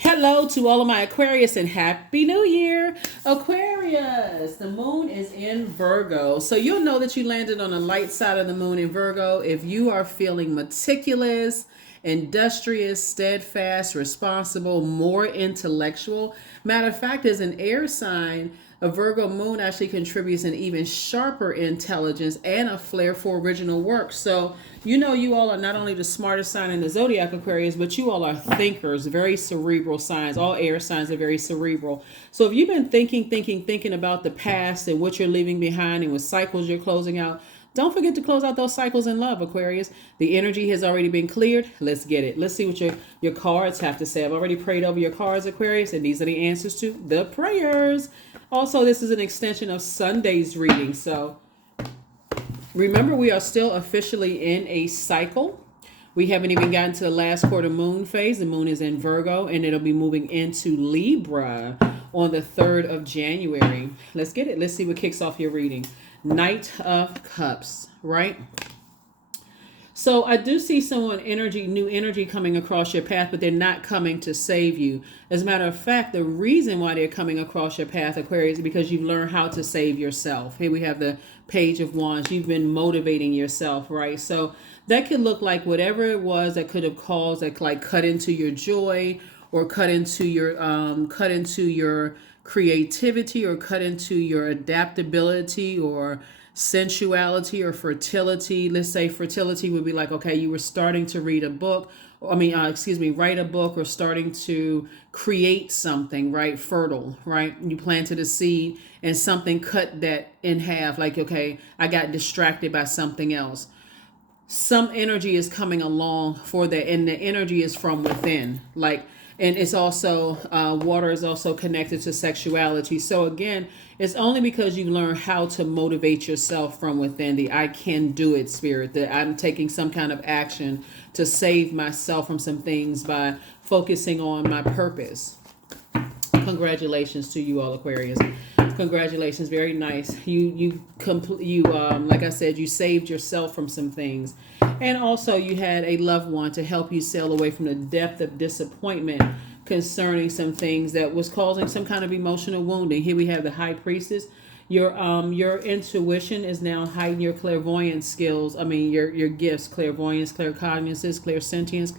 Hello to all of my Aquarius and Happy New Year. Aquarius, the moon is in Virgo. So you'll know that you landed on the light side of the moon in Virgo if you are feeling meticulous, industrious, steadfast, responsible, more intellectual. Matter of fact, as an air sign, a Virgo moon actually contributes an even sharper intelligence and a flair for original work. So, you all are not only the smartest sign in the zodiac Aquarius, but you all are thinkers, very cerebral signs. All air signs are very cerebral. So, if you've been thinking about the past and what you're leaving behind and what cycles you're closing out, don't forget to close out those cycles in love, Aquarius. The energy has already been cleared. Let's get it. Let's see what your cards have to say. I've already prayed over your cards, Aquarius, and these are the answers to the prayers. Also, this is an extension of Sunday's reading. So remember, we are still officially in a cycle. We haven't even gotten to the last quarter moon phase. The moon is in Virgo, and it'll be moving into Libra on the 3rd of January. Let's get it. Let's see what kicks off your reading. Knight of Cups, right? So I do see new energy coming across your path, but they're not coming to save you. As a matter of fact, the reason why they're coming across your path, Aquarius, is because you've learned how to save yourself. Here we have the Page of Wands. You've been motivating yourself, right? So that could look like whatever it was that could have caused, that like cut into your joy, or cut into your creativity, or cut into your adaptability, or sensuality, or fertility. Let's say fertility would be like, okay, you were starting to read a book, write a book, or starting to create something, right? Fertile, right? You planted a seed and something cut that in half. Like, okay, I got distracted by something else. Some energy is coming along for that, and the energy is from within. And it's also water is also connected to sexuality. So again, it's only because you learn how to motivate yourself from within, the I can do it spirit, that I'm taking some kind of action to save myself from some things by focusing on my purpose. Congratulations to you all, Aquarius. Congratulations, very nice. Like I said, you saved yourself from some things, and also you had a loved one to help you sail away from the depth of disappointment concerning some things that was causing some kind of emotional wounding. Here we have the High Priestess. Your intuition is now heightened. Your clairvoyance skills. Your gifts: clairvoyance, claircognizance, clairsentience,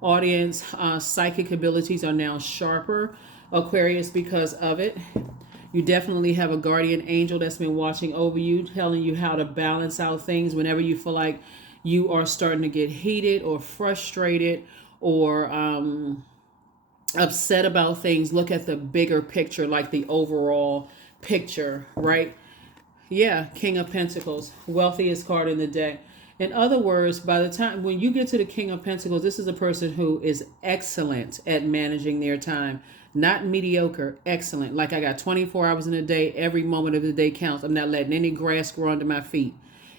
clairaudience, psychic abilities are now sharper, Aquarius, because of it. You definitely have a guardian angel that's been watching over you, telling you how to balance out things whenever you feel like you are starting to get heated or frustrated or upset about things. Look at the bigger picture, like the overall picture, right? Yeah, King of Pentacles, wealthiest card in the deck. In other words, by the time when you get to the King of Pentacles, this is a person who is excellent at managing their time. Not mediocre, excellent. Like, I got 24 hours in a day. Every moment of the day counts. I'm not letting any grass grow under my feet.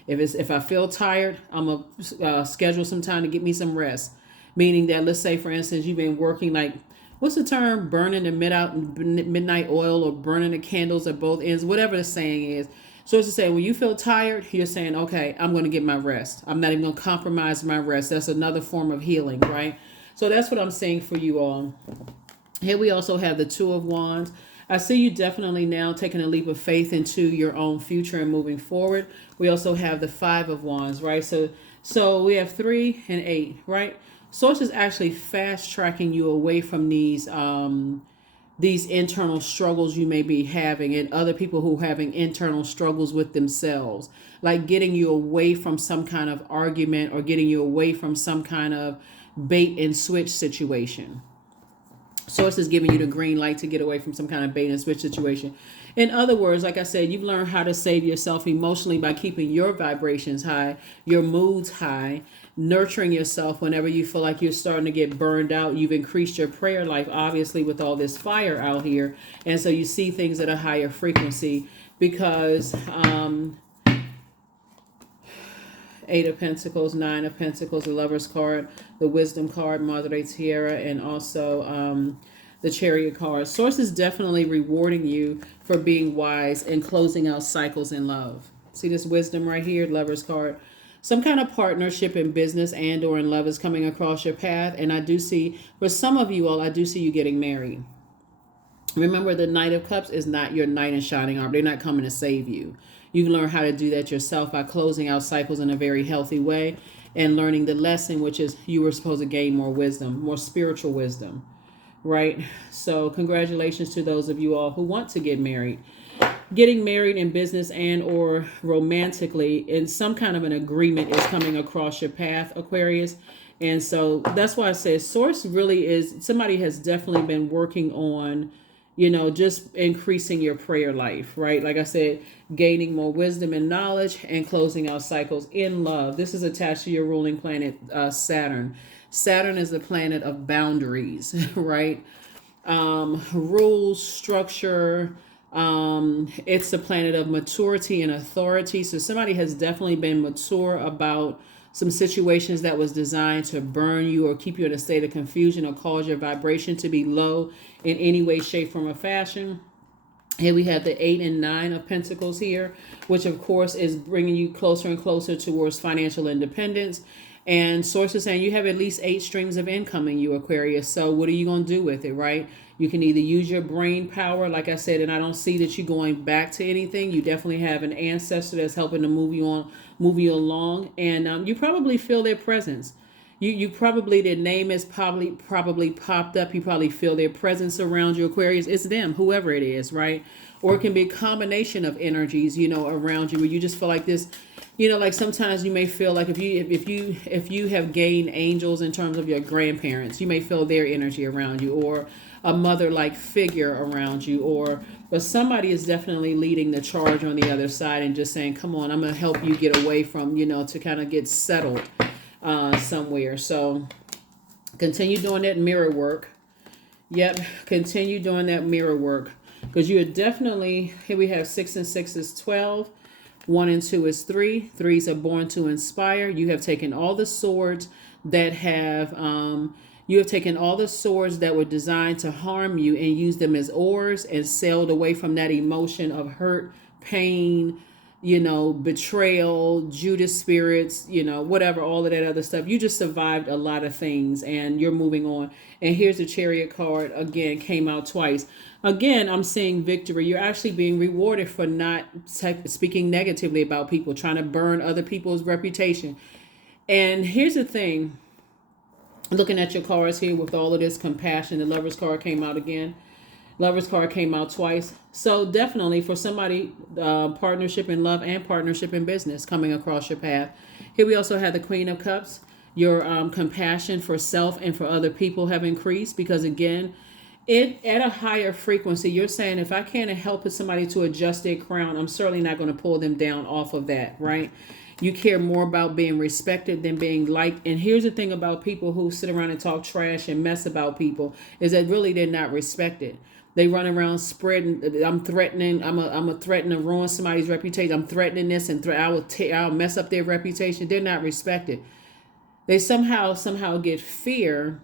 If I feel tired, I'm going to schedule some time to get me some rest. Meaning that, let's say, for instance, you've been working like, what's the term? Burning the midnight oil, or burning the candles at both ends, whatever the saying is. So it's to say, when you feel tired, you're saying, okay, I'm going to get my rest. I'm not even going to compromise my rest. That's another form of healing, right? So that's what I'm saying for you all. Here we also have the Two of Wands. I see you definitely now taking a leap of faith into your own future and moving forward. We also have the Five of Wands, right? So we have 3 and 8, right? Source is actually fast tracking you away from these internal struggles you may be having, and other people who are having internal struggles with themselves, like getting you away from some kind of argument, or getting you away from some kind of bait and switch situation. Source is giving you the green light to get away from some kind of bait and switch situation. In other words, like I said, you've learned how to save yourself emotionally by keeping your vibrations high, your moods high, nurturing yourself whenever you feel like you're starting to get burned out. You've increased your prayer life, obviously, with all this fire out here. And so you see things at a higher frequency because Eight of Pentacles, Nine of Pentacles, the Lover's card, the Wisdom card, Madre Tierra, and also the Chariot card. Source is definitely rewarding you for being wise and closing out cycles in love. See this Wisdom right here, Lover's card. some kind of partnership in business and or in love is coming across your path. And I do see, for some of you all, I do see you getting married. Remember, the Knight of Cups is not your knight in shining armor. They're not coming to save you. You can learn how to do that yourself by closing out cycles in a very healthy way and learning the lesson, which is you were supposed to gain more wisdom, more spiritual wisdom, right? So congratulations to those of you all who want to get married. Getting married in business and or romantically in some kind of an agreement is coming across your path, Aquarius. And so that's why I say source really is, somebody has definitely been working on, just increasing your prayer life, right? Like I said, gaining more wisdom and knowledge and closing out cycles in love. This is attached to your ruling planet, Saturn. Saturn is the planet of boundaries, right? Rules, structure. It's the planet of maturity and authority. So somebody has definitely been mature about some situations that was designed to burn you or keep you in a state of confusion or cause your vibration to be low in any way, shape, form, or fashion. Here we have the 8 and 9 of Pentacles here, which of course is bringing you closer and closer towards financial independence. And sources saying you have at least 8 streams of income in you, Aquarius. So what are you going to do with it, right? You can either use your brain power, like I said, and I don't see that you're going back to anything. You definitely have an ancestor that's helping to move you along, and you probably feel their presence. You probably, their name is probably popped up. You probably feel their presence around you, Aquarius. It's them, whoever it is, right? Or it can be a combination of energies, around you, where you just feel like this. Like sometimes you may feel like if you have gained angels in terms of your grandparents, you may feel their energy around you, or a mother-like figure around you, but somebody is definitely leading the charge on the other side and just saying, come on, I'm going to help you get away from, to kind of get settled somewhere. So continue doing that mirror work. Yep, continue doing that mirror work, because you are definitely, here we have 6 and 6 is 12. 1 and 2 is 3. 3s are born to inspire. You have taken all the swords that were designed to harm you and used them as oars and sailed away from that emotion of hurt, pain, betrayal, Judas spirits, whatever, all of that other stuff. You just survived a lot of things and you're moving on. And here's the Chariot card again, came out twice. Again, I'm seeing victory. You're actually being rewarded for not speaking negatively about people, trying to burn other people's reputation. And here's the thing, looking at your cards here with all of this compassion, the Lover's card came out again. Lover's card came out twice. So definitely for somebody, partnership in love and partnership in business coming across your path. Here we also have the Queen of Cups. Your compassion for self and for other people have increased, because again, it at a higher frequency, you're saying, if I can't help somebody to adjust their crown, I'm certainly not going to pull them down off of that, right? You care more about being respected than being liked. And here's the thing about people who sit around and talk trash and mess about people, is that really they're not respected. They run around spreading, I'm threatening, I'm a threaten to ruin somebody's reputation. I'm threatening this and I'll mess up their reputation. They're not respected. They somehow get fear,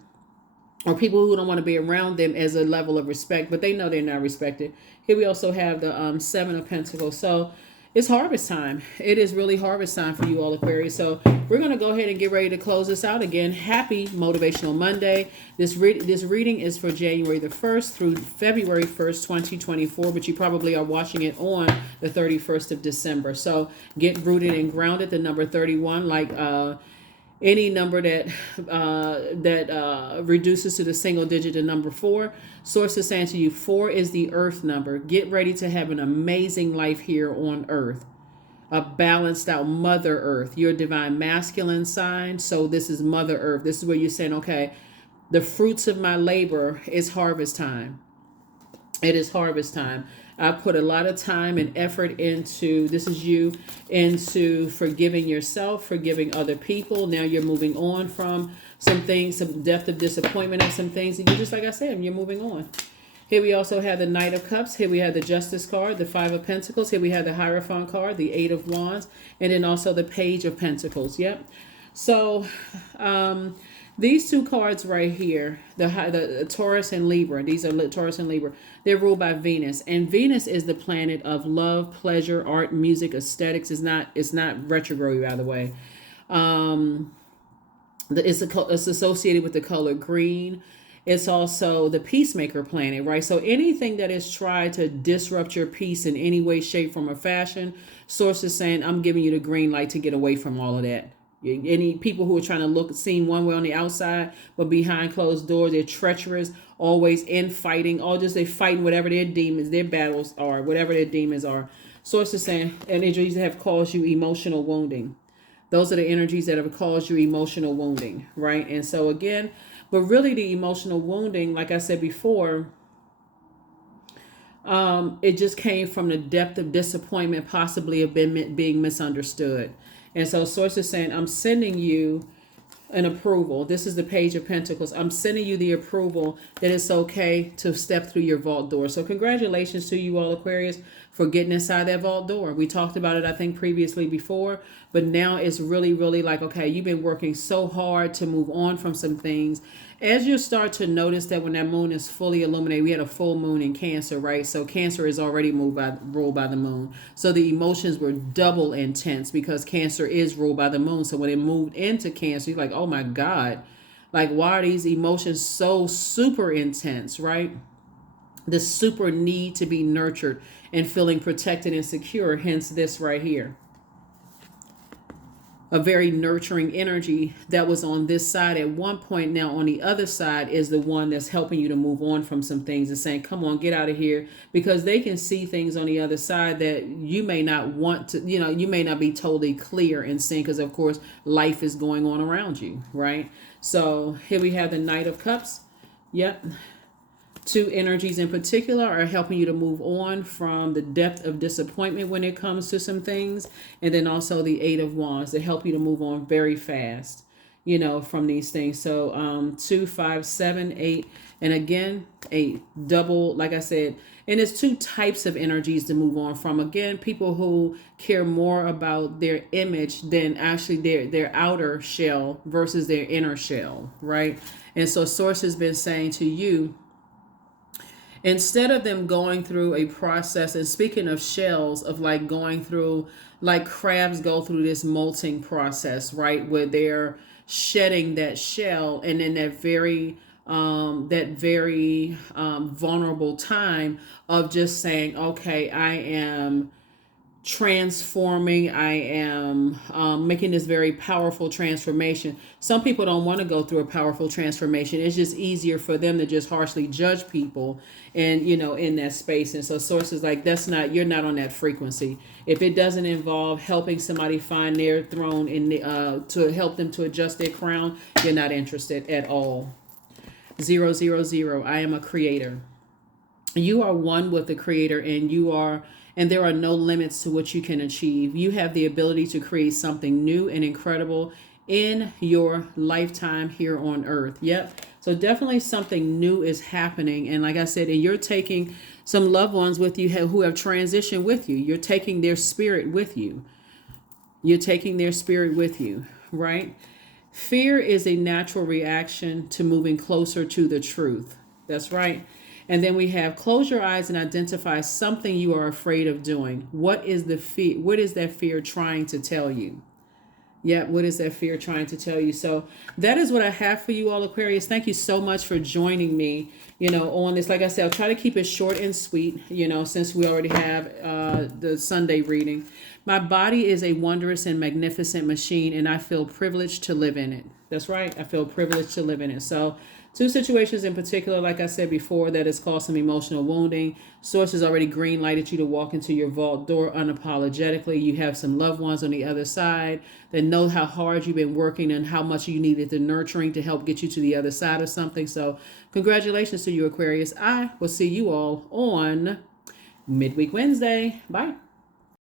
or people who don't want to be around them, as a level of respect, but they know they're not respected. Here we also have the 7 of Pentacles. So it's harvest time. It is really harvest time for you all, Aquarius. So we're going to go ahead and get ready to close this out again. Happy Motivational Monday. This reading is for January the 1st through February 1st, 2024, but you probably are watching it on the 31st of December. So get rooted and grounded. The number 31, like any number that reduces to the single digit, the number 4. Source is saying to you, 4 is the earth number. Get ready to have an amazing life here on earth. A balanced out Mother Earth. Your divine masculine sign. So this is Mother Earth. This is where you're saying, okay, the fruits of my labor is harvest time. It is harvest time. I put a lot of time and effort into, this is you, into forgiving yourself, forgiving other people. Now you're moving on from some things, some depth of disappointment and some things. And you just, like I said, you're moving on. Here we also have the Knight of Cups. Here we have the Justice card, the 5 of Pentacles. Here we have the Hierophant card, the 8 of Wands, and then also the Page of Pentacles. Yep. So, these two cards right here, the Taurus and Libra, these are Taurus and Libra, they're ruled by Venus. And Venus is the planet of love, pleasure, art, music, aesthetics. It's not retrograde, by the way. It's associated with the color green. It's also the peacemaker planet, right? So anything that is tried to disrupt your peace in any way, shape, form, or fashion, source is saying, I'm giving you the green light to get away from all of that. Any people who are trying to look seen one way on the outside, but behind closed doors, they're treacherous, always infighting, all just they fighting whatever their demons, their battles are, whatever their demons are. Source is saying energies that have caused you emotional wounding. Those are the energies that have caused you emotional wounding, right? And so again, but really the emotional wounding, like I said before, it just came from the depth of disappointment, possibly of being misunderstood. And so source is saying, I'm sending you an approval. This is the Page of Pentacles. I'm sending you the approval that it's okay to step through your vault door. So congratulations to you all, Aquarius, for getting inside that vault door. We talked about it, I think, previously before, but now it's really, really like, okay, you've been working so hard to move on from some things. As you start to notice that when that moon is fully illuminated, we had a full moon in Cancer, right? So Cancer is already ruled by the moon. So the emotions were double intense because Cancer is ruled by the moon. So when it moved into Cancer, you're like, oh my God, like why are these emotions so super intense, right? The super need to be nurtured and feeling protected and secure, hence this right here. A very nurturing energy that was on this side at one point. Now on the other side is the one that's helping you to move on from some things and saying, come on, get out of here, because they can see things on the other side that you may not want to, you may not be totally clear and seeing, because of course life is going on around you, right? So here we have the Knight of Cups. Yep. Two energies in particular are helping you to move on from the depth of disappointment when it comes to some things. And then also the Eight of Wands that help you to move on very fast, from these things. So 2, 5, 7, 8. And again, 8. Double, like I said. And it's two types of energies to move on from. Again, people who care more about their image than actually their outer shell versus their inner shell, right? And so Source has been saying to you, instead of them going through a process, and speaking of shells, of like going through, like crabs go through this molting process, right? Where they're shedding that shell, and then that very vulnerable time of just saying, okay, I am transforming, I am making this very powerful transformation. Some people don't want to go through a powerful transformation. It's just easier for them to just harshly judge people and in that space. And so sources like, you're not on that frequency. If it doesn't involve helping somebody find their throne and to help them to adjust their crown, you're not interested at all. 000, I am a creator. You are one with the creator, and there are no limits to what you can achieve. You have the ability to create something new and incredible in your lifetime here on earth. Yep. So definitely something new is happening. And like I said, and you're taking some loved ones with you who have transitioned with you. You're taking their spirit with you. You're taking their spirit with you, right? Fear is a natural reaction to moving closer to the truth. That's right. And then we have close your eyes and identify something you are afraid of doing. What is the fear? What is that fear trying to tell you? Yeah, what is that fear trying to tell you? So that is what I have for you all, Aquarius. Thank you so much for joining me, on this. Like I said, I'll try to keep it short and sweet, since we already have the Sunday reading. My body is a wondrous and magnificent machine, and I feel privileged to live in it. That's right. I feel privileged to live in it. So two situations in particular, like I said before, that has caused some emotional wounding. Source has already green lighted you to walk into your vault door unapologetically. You have some loved ones on the other side that know how hard you've been working and how much you needed the nurturing to help get you to the other side of something. So congratulations to you, Aquarius. I will see you all on Midweek Wednesday. Bye.